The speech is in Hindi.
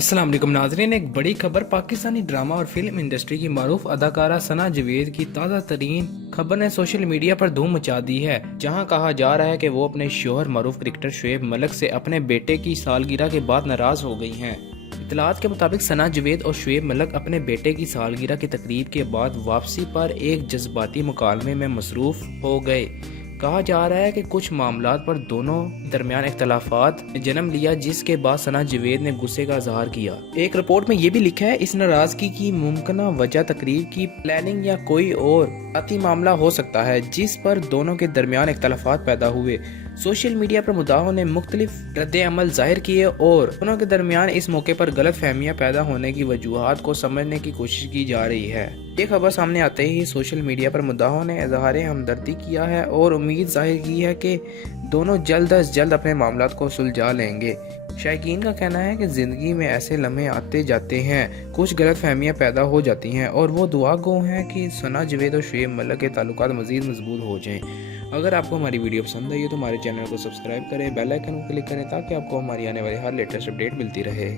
अस्सलाम वालेकुम नाज़रीन, एक बड़ी खबर पाकिस्तानी ड्रामा और फिल्म इंडस्ट्री की मारूफ अदाकारा सना जावेद की ताज़ा तरीन खबर ने सोशल मीडिया पर धूम मचा दी है, जहां कहा जा रहा है कि वो अपने शोहर मारूफ क्रिकेटर शुएब मलिक से अपने बेटे की सालगिरह के बाद नाराज हो गई हैं। इत्तलात के मुताबिक सना जावेद और शुएब मलिक अपने बेटे की सालगिरह की तकरीब के बाद वापसी पर एक जज्बाती मुकालमे में मसरूफ हो गए। कहा जा रहा है कि कुछ मामलात पर दोनों दरमियान इख्तलाफात जन्म लिया, जिसके बाद सना जावेद ने गुस्से का इजहार किया। एक रिपोर्ट में ये भी लिखा है, इस नाराजगी की मुमकिन वजह तकरीब की प्लानिंग या कोई और जाती मामला हो सकता है जिस पर दोनों के दरमियान इख्तलाफात पैदा हुए। सोशल मीडिया पर मुद्दाओं ने मुख्तलिफ रद्द अमल जाहिर किए और दोनों के दरमियान इस मौके पर गलत फहमियाँ पैदा होने की वजूहात को समझने की कोशिश की जा रही है। ये खबर सामने आते ही सोशल मीडिया पर मुद्दाओं ने इजहार हमदर्दी किया है और उम्मीद जाहिर की है कि दोनों जल्द अज जल्द अपने मामलात को सुलझा लेंगे। शायकीन का कहना है कि ज़िंदगी में ऐसे लम्हे आते जाते हैं, कुछ गलत फहमियाँ पैदा हो जाती हैं और वो दुआ गो हैं कि सना जावेद और शुएब मलिक के ताल्लुकात मज़ीद मजबूत हो जाएं। अगर आपको हमारी वीडियो पसंद आई हो तो हमारे चैनल को सब्सक्राइब करें, बेल आइकन को क्लिक करें ताकि आपको हमारी आने वाली हर लेटेस्ट अपडेट मिलती रहे।